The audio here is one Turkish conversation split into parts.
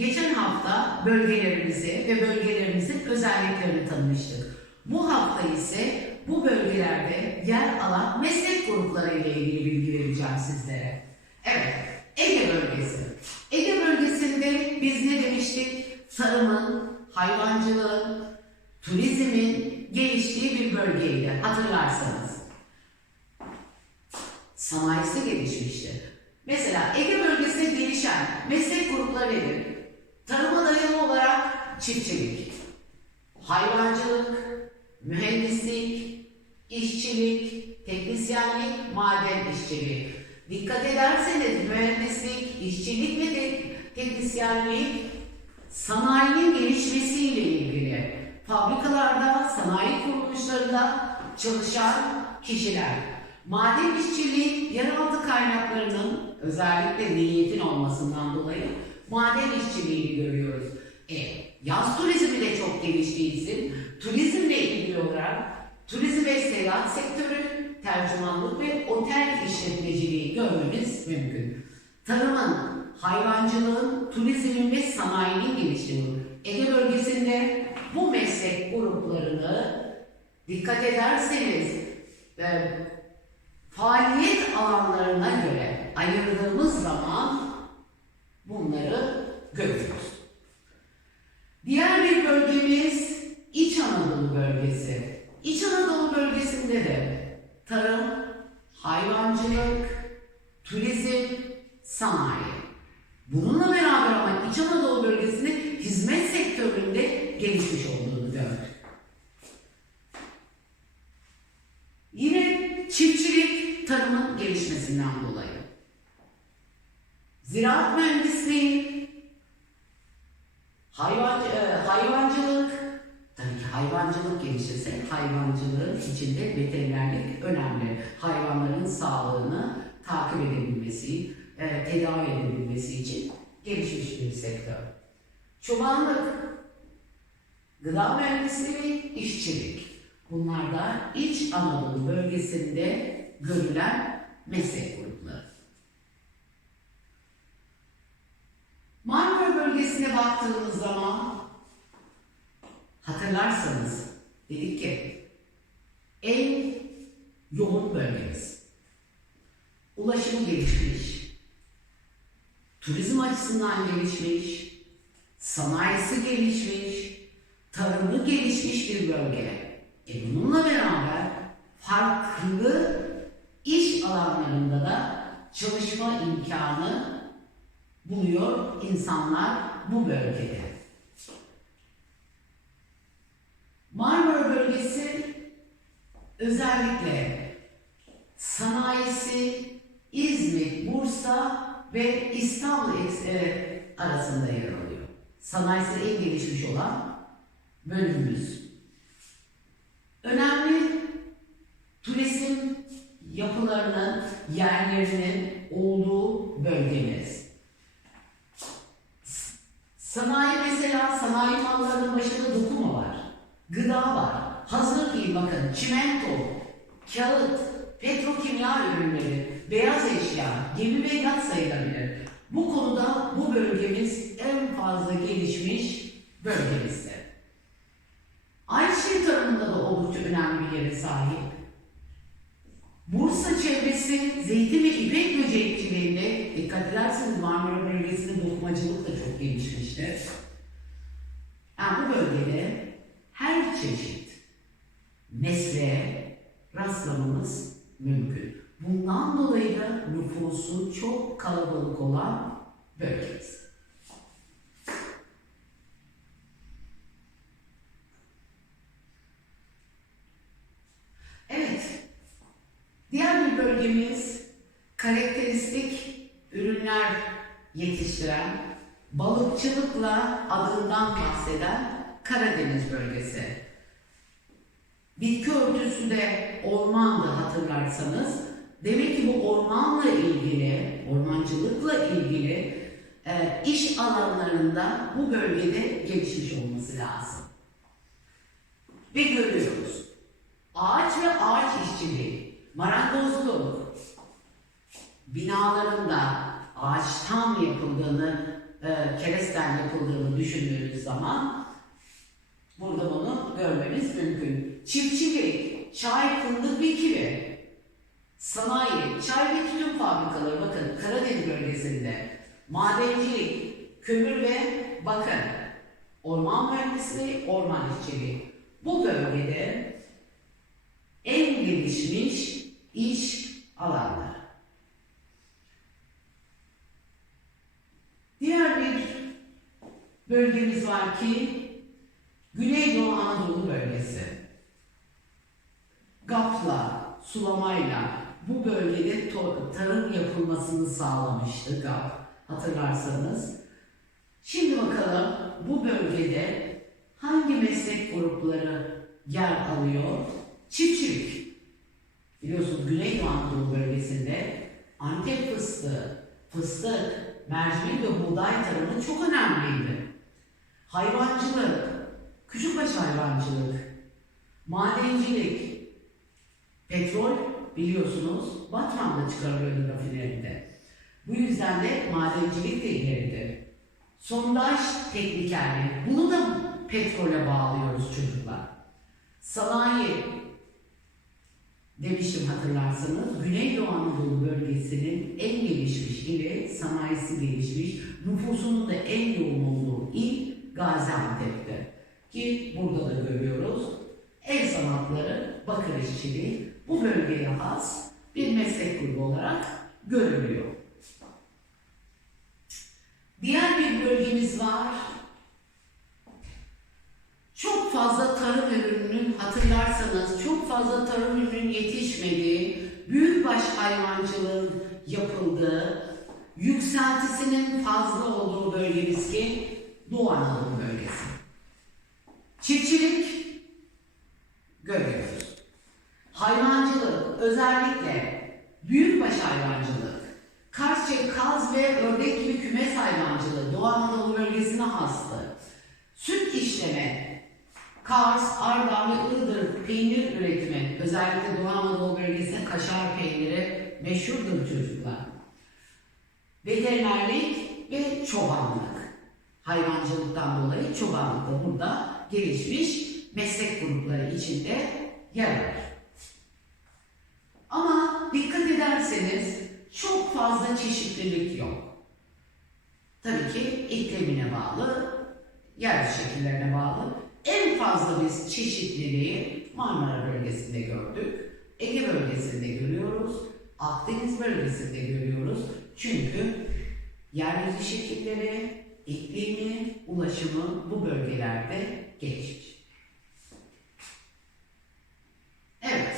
geçen hafta bölgelerimizi ve bölgelerimizin özelliklerini tanımıştık. Bu hafta ise bu bölgelerde yer alan meslek grupları ile ilgili bilgi vereceğim sizlere. Evet, Ege bölgesi. Ege bölgesinde biz ne demiştik? Tarımın, hayvancılığın, turizmin geliştiği bir bölgeydi hatırlarsanız. Sanayisi gelişmişti. Mesela Ege bölgesinde gelişen meslek grupları nedir? Tarıma dayalı olarak çiftçilik, hayvancılık, mühendislik, işçilik, teknisyenlik, maden işçiliği. Dikkat ederseniz mühendislik, işçilik ve te- teknisyenlik sanayinin gelişmesiyle ilgili. Fabrikalarda, sanayi kuruluşlarında çalışan kişiler. Maden işçiliği yeraltı kaynaklarının özellikle niyetin olmasından dolayı maden işçiliğini görüyoruz. E, yaz turizmi de çok geliştiği için turizmle ilgili olarak turizm ve seyahat sektörü, tercümanlık ve otel işletmeciliği görmemiz mümkün. Tarımın, hayvancılığın, turizmin ve sanayinin geliştiği Ege bölgesinde bu meslek gruplarını dikkat ederseniz e, faaliyet alanlarına göre ayırdığımız zaman bunları görüyoruz. Diğer bir bölgemiz İç Anadolu bölgesi. İç Anadolu bölgesinde de tarım, hayvancılık, turizm, sanayi. Bununla beraber ama İç Anadolu bölgesinde hizmet sektöründe gelişmiş olduğunu gördük. Yine çiftçilik tarımın gelişmesinden dolayı. Ziraat mühendisliği, hayvan, e, hayvancılık, tabii ki hayvancılık gelişirse hayvancılığın içinde veterinerlik önemli. Hayvanların sağlığını takip edebilmesi, e, tedavi edebilmesi için gelişmiş bir sektör. Çobanlık, gıda mühendisliği işçilik. Bunlar da İç Anadolu bölgesinde görülen meslek grupları. Marmara bölgesine baktığımız zaman hatırlarsanız dedik ki en yoğun bölgemiz. Ulaşımı gelişmiş, turizm açısından gelişmiş, sanayisi gelişmiş, tarımı gelişmiş bir bölge. E bununla beraber farklı iş alanlarında da çalışma imkanı buluyor insanlar bu bölgede. Marmara bölgesi özellikle sanayisi İzmir, Bursa ve İstanbul arasında yer alıyor. Sanayisi en gelişmiş olan bölümümüz. Önemli turizm yapılarının, yerlerinin olduğu bölgemiz. Sanayi mesela sanayi mallarının başında dokuma var, gıda var, hazır giyim bakın, çimento, kağıt, petrokimya ürünleri, beyaz eşya, gemi ve yat sayılabilir. Bu konuda bu bölgemiz en fazla gelişmiş bölgemizdir. Ayçiçeği tarımında da oldukça önemli bir yere sahip. Bursa çevresi zeytin ve ipek böcekçiliğinde dikkat ederseniz Marmara bölgesinde dokumacılık da çok gelişmiştir. Yani bu bölgede her çeşit mesleğe rastlamamız mümkün. Bundan dolayı da nüfusu çok kalabalık olan bölgemiz. Evet, Diğer bir bölgemiz karakteristik ürünler yetiştiren, balıkçılıkla adından bahseden Karadeniz bölgesi. Bitki örtüsü de ormandı hatırlarsanız. Demek ki bu ormanla ilgili, ormancılıkla ilgili e, iş alanlarında bu bölgede gelişmiş olması lazım. Ve görüyoruz. Ağaç ve ağaç işçiliği, marangozluk, binalarında ağaçtan yapıldığını e, kereste yapıldığını düşündüğünüz zaman burada bunu görmemiz mümkün. Çiftçilik, çay, fındık ve kivi. Sanayi, çay ve tütün fabrikaları bakın Karadeniz bölgesinde. Madencilik, kömür ve bakın orman mühendisliği, orman işçiliği. Bu bölgede en gelişmiş iş alanları. Diğer bir bölgemiz var ki Güneydoğu Anadolu bölgesi. GAP'la, sulamayla bu bölgede tarım yapılmasını sağlamıştı GAP hatırlarsanız. Şimdi bakalım bu bölgede hangi meslek grupları yer alıyor? Çiftçilik. Biliyorsunuz Güneydoğu Anadolu bölgesinde Antep fıstığı, fıstık, mercimek ve buğday tarımı çok önemliydi. Hayvancılık, küçükbaş hayvancılık, madencilik, petrol biliyorsunuz Batman'da çıkarılıyordu rafineride. Bu yüzden de madencilik de ileridir. Sondaj teknikerliği, bunu da petrole bağlıyoruz çocuklar. Sanayi, demiştim hatırlarsanız Güneydoğu Anadolu bölgesinin en gelişmiş ili, sanayisi gelişmiş, nüfusunun da en yoğun olduğu il Gaziantep'te. Ki burada da görüyoruz. El sanatları, bakır işçiliği bu bölgeye has bir meslek grubu olarak görülüyor. Diğer bir bölgemiz var. Çok fazla tarım ürününün hatırlarsanız çok fazla tarım ürünün yetişmediği, büyükbaş hayvancılığın yapıldığı, yükseltisinin fazla olduğu bölgemiz ki Doğu Anadolu bölgesi. Çiftçilik görüyoruz. Hayvancılık özellikle büyükbaş hayvancılık, Karsçe, kaz ve ördek gibi kümes hayvancılığı Doğu Anadolu bölgesine hastı. Süt işleme, Kars, Ardahan ve Iğdır peynir üretimi, özellikle Doğu Anadolu bölgesinde kaşar peyniri meşhurdur çocuklar. Veterinerlik ve çobanlık. Hayvancılıktan dolayı çobanlık da burada gelişmiş meslek grupları içinde yer alır. Ama dikkat ederseniz çok fazla çeşitlilik yok. Tabii ki iklimine bağlı, yer şekillerine bağlı. En fazla biz çeşitliliği Marmara bölgesinde gördük, Ege bölgesinde görüyoruz, Akdeniz bölgesinde görüyoruz. Çünkü yeryüzü şekilleri, iklimi, ulaşımı bu bölgelerde gelişmiş. Evet,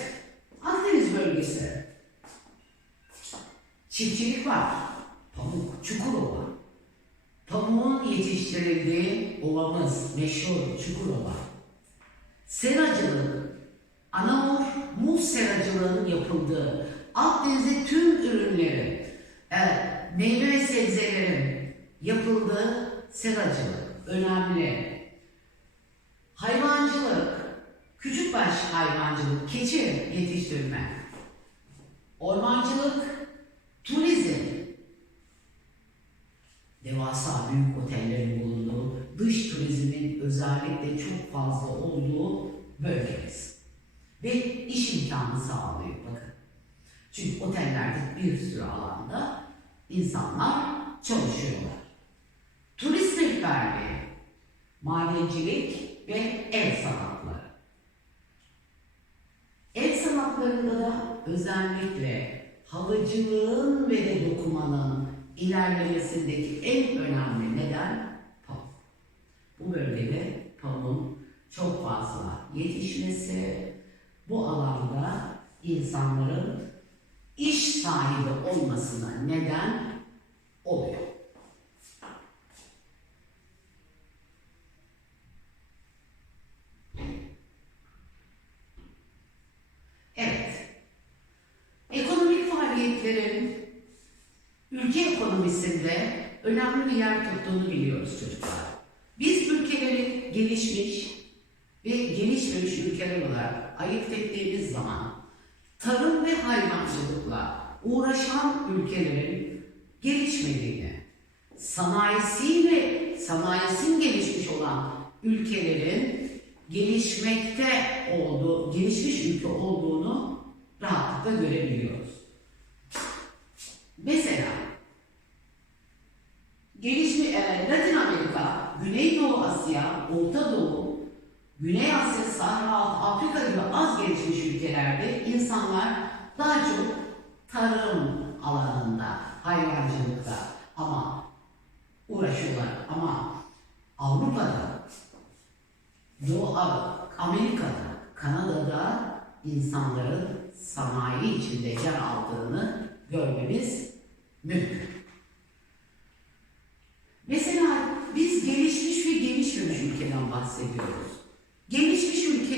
Akdeniz bölgesi. Çiftçilik var. Pamuk, Çukurova. Pamuğun yetiştirildiği ovamız meşhur Çukurova. Seracılık, Anamur, muz seracılığının yapıldığı, Akdeniz'de tüm ürünlerin, e, meyve ve sebzelerin yapıldığı seracılık önemli. Hayvancılık, küçükbaş hayvancılık, keçi yetiştirme, ormancılık, turizm, devasa büyük otellerin bulunduğu, dış turizmin özellikle çok fazla olduğu bölgemiz. Ve iş imkanı sağlıyor bakın. Çünkü otellerde bir sürü alanda insanlar çalışıyorlar. Turist rehberliği, madencilik ve el sanatları. El sanatlarında da özellikle halıcılığın ve de dokumanın ilerlemesindeki en önemli neden pamuk. Bu bölgede pamuğun çok fazla yetişmesi, bu alanda insanların iş sahibi olmasına neden oluyor. Evet. Ekonomik faaliyetlerin ülke ekonomisinde önemli bir yer tuttuğunu biliyoruz çocuklar. Biz ülkeleri gelişmiş ve gelişmemiş ülkeler olarak ayırt ettiğimiz zaman tarım ve hayvancılıkla uğraşan ülkelerin gelişmediğini, sanayisiyle, sanayisinin gelişmiş olan ülkelerin gelişmekte olduğu, gelişmiş ülke olduğunu rahatlıkla görebiliyoruz. Mesela gelişmiş e, Latin Amerika, Güneydoğu Asya, Orta Doğu, Güney Asya, Sahra Afrika gibi az gelişmiş ülkelerde insanlar daha çok tarım alanında, hayvancılıkta ama uğraşıyorlar. Ama Avrupa'da, Doğu Amerika'da, Kanada'da insanların sanayi içinde yer aldığını görmemiz mümkün.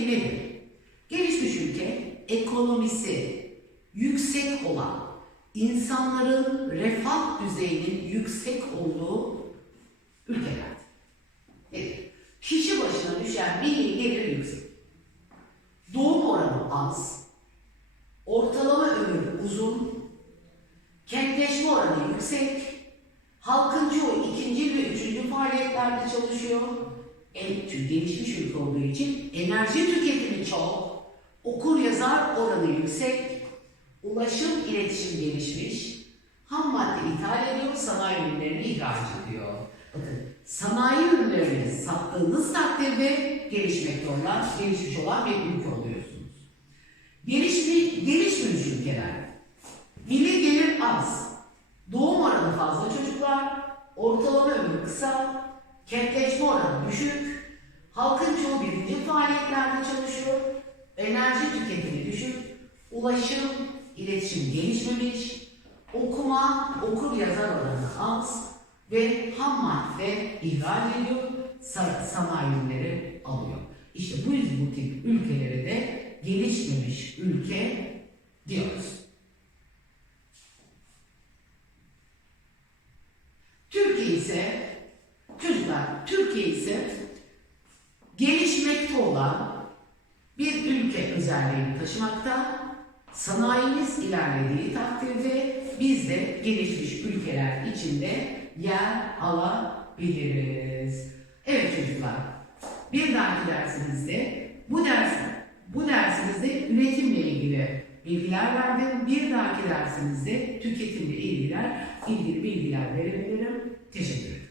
Nedir? Gelişmiş ülke ekonomisi yüksek olan, insanların refah düzeyinin yüksek olduğu ülkeler. Kişi başına düşen milli gelir yüksek. Doğum oranı az, ortalama ömür uzun, kentleşme oranı yüksek, halkın çoğu ikinci ve üçüncü faaliyetlerde çalışıyor. En gelişmiş ülke olduğu için enerji tüketimi çok, okur yazar oranı yüksek, ulaşım iletişim gelişmiş, ham madde ithal ediyor, sanayi ürünlerini ihraç ediyor. Bakın sanayi ürünlerini sattığınız takdirde gelişmekte olan, gelişmiş olan bir ülke oluyorsunuz. Gelişmiş, gelişmemiş ülkeler. Milli gelir az. Doğum oranı fazla çocuklar, ortalama ömür kısa, kentleşme oranı düşük, halkın çoğu birinci faaliyetlerde çalışıyor, enerji tüketimi düşük, ulaşım, iletişim gelişmemiş, okuma, okur yazar oranı az ve ham madde ihraç ediyor, sa- sanayi ürünleri alıyor. İşte bu yüzden bu tip ülkelere de gelişmemiş ülke diyoruz. Türkiye ise çocuklar Türkiye ise gelişmekte olan bir ülke özelliğini taşımakta. Sanayimiz ilerlediği takdirde biz de gelişmiş ülkeler içinde yer alabiliriz. Evet çocuklar, bir dahaki dersimizde bu ders bu dersimizde üretimle ilgili bilgiler verdim. Bir dahaki dersimizde tüketimle ilgiler, ilgili bilgiler verebilirim. Teşekkür ederim.